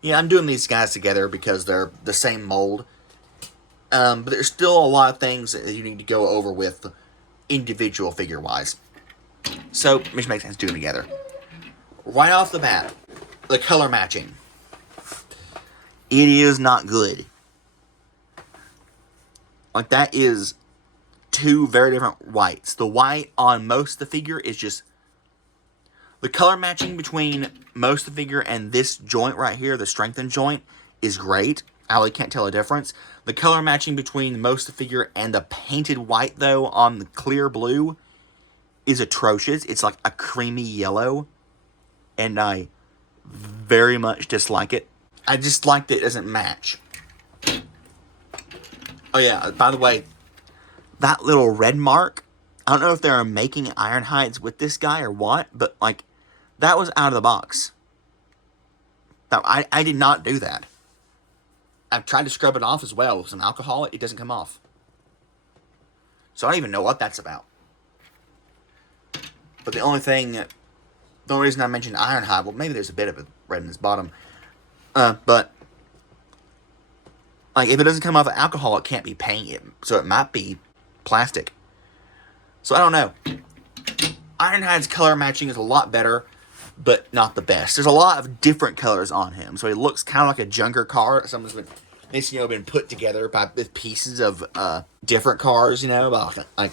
Yeah, I'm doing these guys together because they're the same mold. But there's still a lot of things that you need to go over with individual figure-wise. So, it makes sense doing them together. Right off the bat, the color matching. It is not good. Like, that is two very different whites. The white on most of the figure is just... The color matching between most of the figure and this joint right here, the strengthened joint, is great. I really can't tell a difference. The color matching between most of the figure and the painted white, though, on the clear blue is atrocious. It's like a creamy yellow, and I very much dislike it. I just like that it doesn't match. Oh yeah, by the way, that little red mark, I don't know if they're making Ironhides with this guy or what, but like, that was out of the box. Now, I did not do that. I've tried to scrub it off as well with some alcohol. It doesn't come off. So I don't even know what that's about. But the only reason I mentioned Ironhide, well, maybe there's a bit of it red in this bottom. But, like, if it doesn't come off of alcohol, it can't be paint. So it might be plastic. So I don't know. Ironhide's color matching is a lot better, but not the best. There's a lot of different colors on him, so he looks kind of like a junker car. Someone's been put together with pieces of different cars, like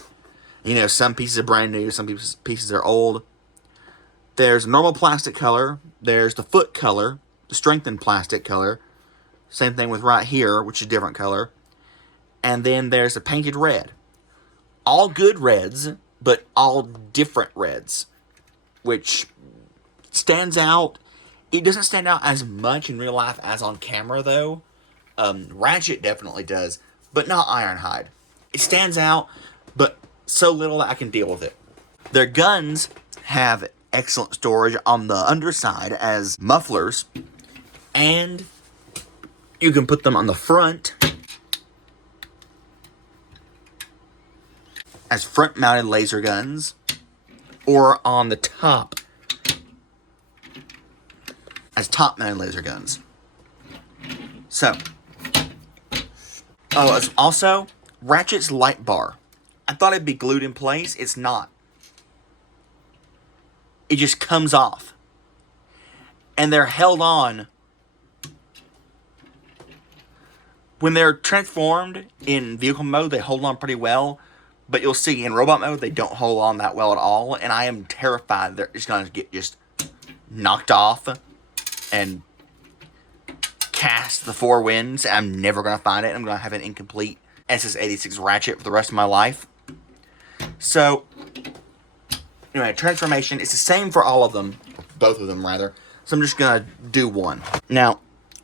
some pieces are brand new, some pieces are old. There's normal plastic color. There's the foot color, the strengthened plastic color. Same thing with right here, which is a different color. And then there's the painted red. All good reds, but all different reds, which stands out. It doesn't stand out as much in real life as on camera, though. Ratchet definitely does, but not Ironhide. It stands out, but so little that I can deal with it. Their guns have excellent storage on the underside as mufflers, and you can put them on the front as front-mounted laser guns, or on the top as top-mounted laser guns. So, also, Ratchet's light bar. I thought it'd be glued in place. It's not. It just comes off. And they're held on. When they're transformed in vehicle mode, they hold on pretty well. But you'll see in robot mode, they don't hold on that well at all. And I am terrified they're just going to get just knocked off and cast the four winds. I'm never going to find it. I'm going to have an incomplete SS86 Ratchet for the rest of my life. So, anyway, transformation. It's the same for all of them. Both of them, rather. So I'm just going to do one. Now,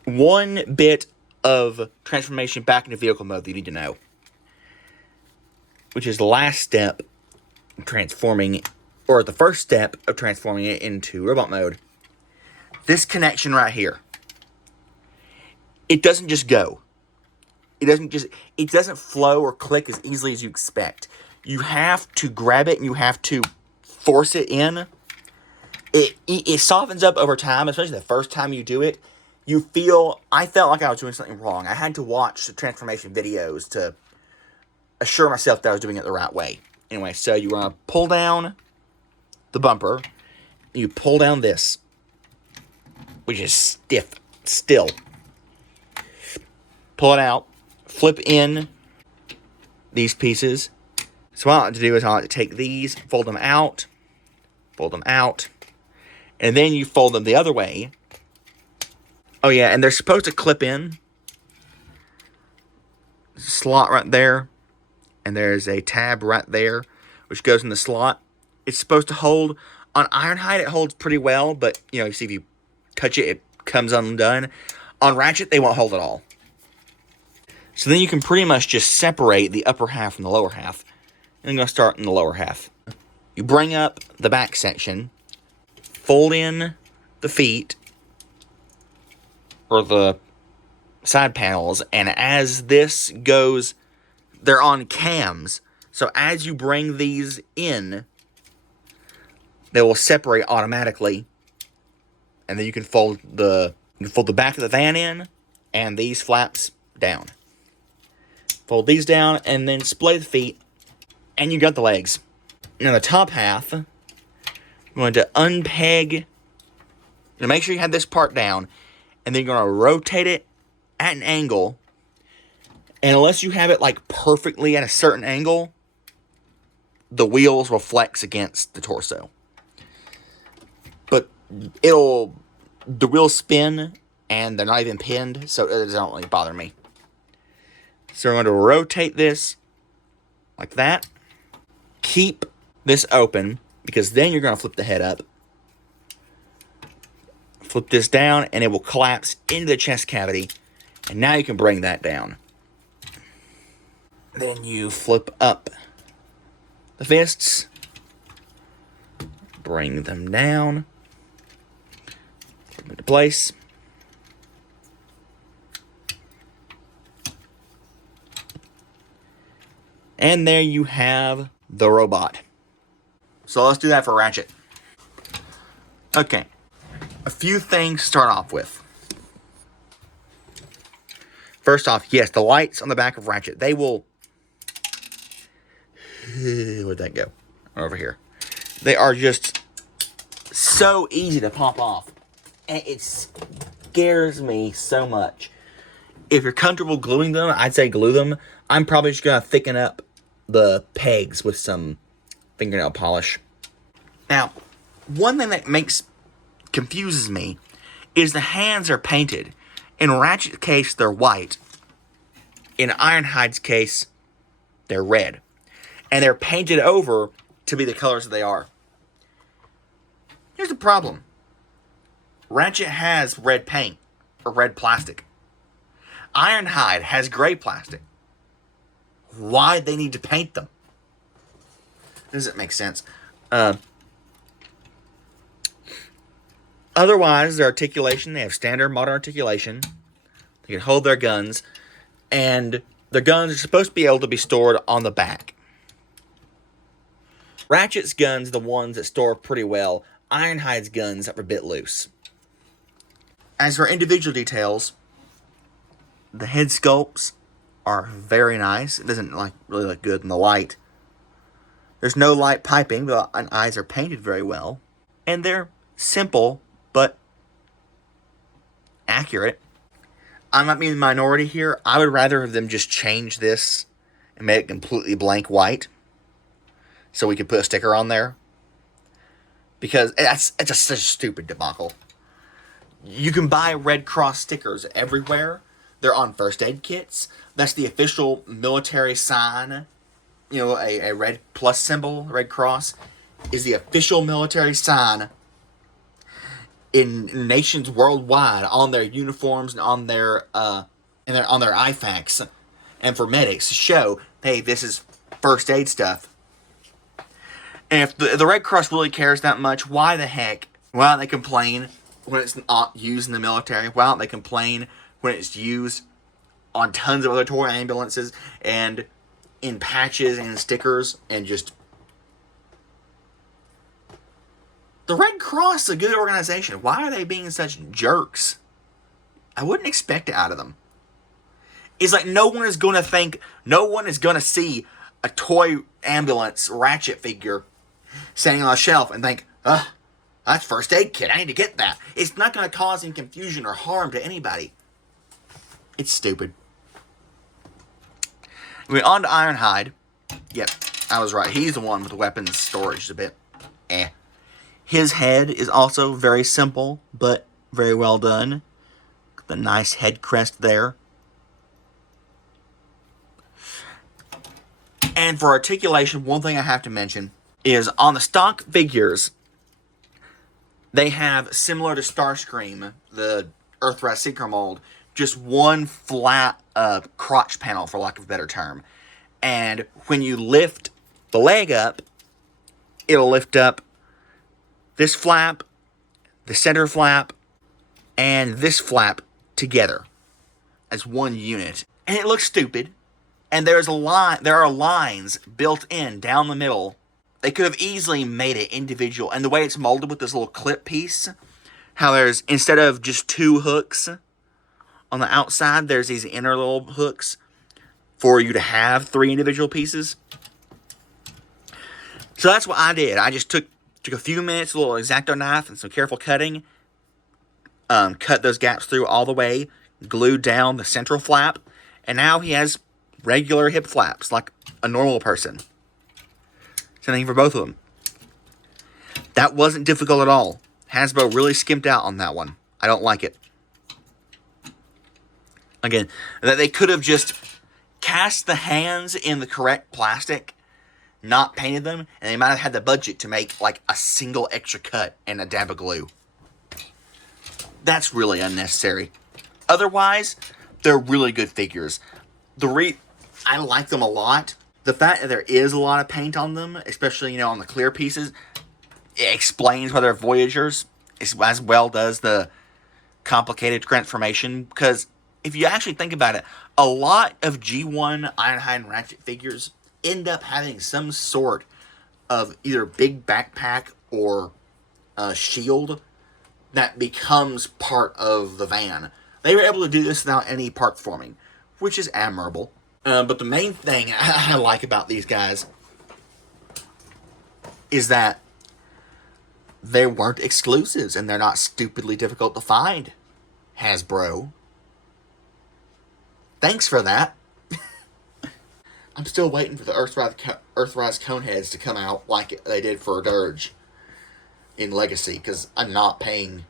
one bit of transformation back into vehicle mode that you need to know, which is the last step of transforming, or the first step of transforming it into robot mode. This connection right here. It doesn't just go. It doesn't flow or click as easily as you expect. You have to grab it and you have to force it in. It softens up over time, especially the first time you do it. I felt like I was doing something wrong. I had to watch the transformation videos to assure myself that I was doing it the right way. Anyway, so you want to pull down the bumper. You pull down this, which is stiff still. Pull it out. Flip in these pieces. So what I like to do is I like to take these, fold them out, and then you fold them the other way. Oh yeah, and they're supposed to clip in. Slot right there. And there's a tab right there, which goes in the slot. It's supposed to hold. On Ironhide, it holds pretty well, but, you see if you touch it, it comes undone. On Ratchet, they won't hold at all. So then you can pretty much just separate the upper half from the lower half. And I'm going to start in the lower half. You bring up the back section, fold in the feet, or the side panels, and as this goes, they're on cams, so as you bring these in, they will separate automatically, and then you can fold the You fold the back of the van in, and these flaps down. Fold these down, and then splay the feet, and you got the legs. Now the top half, I'm going to unpeg, and make sure you have this part down, and then you're going to rotate it at an angle, and unless you have it like perfectly at a certain angle, the wheels will flex against the torso. But the wheels spin, and they're not even pinned, so it doesn't really bother me. So we're going to rotate this like that. Keep this open, because then you're going to flip the head up. Flip this down, and it will collapse into the chest cavity. And now you can bring that down. Then you flip up the fists. Bring them down. Flip into place. And there you have the robot. So let's do that for Ratchet. Okay. A few things to start off with. First off, yes, the lights on the back of Ratchet, they will... Where'd that go? Over here. They are just so easy to pop off. And it scares me so much. If you're comfortable gluing them, I'd say glue them. I'm probably just going to thicken up the pegs with some fingernail polish. Now, one thing that confuses me is the hands are painted. In Ratchet's case, they're white. In Ironhide's case, they're red. And they're painted over to be the colors that they are. Here's the problem. Ratchet has red paint, or red plastic. Ironhide has gray plastic. Why they need to paint them? Doesn't make sense. Otherwise, their articulation, they have standard modern articulation. They can hold their guns. And their guns are supposed to be able to be stored on the back. Ratchet's guns are the ones that store pretty well. Ironhide's guns are a bit loose. As for individual details, the head sculpts are very nice. It doesn't really look good in the light. There's no light piping, but the eyes are painted very well. And they're simple, but accurate. I might be in the minority here. I would rather have them just change this and make it completely blank white, so we could put a sticker on there. Because it's just such a stupid debacle. You can buy Red Cross stickers everywhere. They're on first aid kits. That's the official military sign. You know, a red plus symbol, Red Cross, is the official military sign in nations worldwide on their uniforms and on their IFAKs and for medics to show, hey, this is first aid stuff. And if the Red Cross really cares that much, why the heck? Why don't they complain when it's not used in the military? Why don't they complain when it's used on tons of other toy ambulances and in patches and stickers and just... The Red Cross is a good organization. Why are they being such jerks? I wouldn't expect it out of them. It's like no one is going to see a toy ambulance Ratchet figure standing on a shelf and think, that's first aid kit. I need to get that. It's not going to cause any confusion or harm to anybody. It's stupid. Anyway, on to Ironhide. Yep, I was right. He's the one with the weapons storage a bit. His head is also very simple, but very well done. The nice head crest there. And for articulation, one thing I have to mention is on the stock figures, they have, similar to Starscream, the Earthrise Synchro mold, just one flat crotch panel, for lack of a better term. And when you lift the leg up, it'll lift up this flap, the center flap, and this flap together as one unit. And it looks stupid. And there are lines built in down the middle. They could have easily made it individual. And the way it's molded with this little clip piece, how there's, instead of just 2 hooks on the outside, there's these inner little hooks for you to have 3 individual pieces. So that's what I did. I just took a few minutes, a little X-Acto knife and some careful cutting. Cut those gaps through all the way, glued down the central flap, and now he has regular hip flaps like a normal person. Same thing for both of them. That wasn't difficult at all. Hasbro really skimped out on that one. I don't like it. Again, that they could have just cast the hands in the correct plastic, not painted them, and they might have had the budget to make like a single extra cut and a dab of glue. That's really unnecessary. Otherwise, they're really good figures. I like them a lot. The fact that there is a lot of paint on them, especially, on the clear pieces, it explains why they're Voyagers, as well does the complicated transformation. Because if you actually think about it, a lot of G1 Ironhide and Ratchet figures end up having some sort of either big backpack or shield that becomes part of the van. They were able to do this without any part forming, which is admirable. But the main thing I like about these guys is that they weren't exclusives and they're not stupidly difficult to find. Hasbro. Thanks for that. I'm still waiting for the Earthrise Coneheads to come out like they did for Dirge in Legacy, because I'm not paying.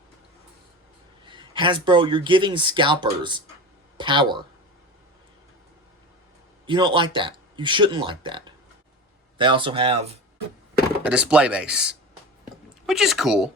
Hasbro, you're giving scalpers power. You don't like that. You shouldn't like that. They also have a display base, which is cool.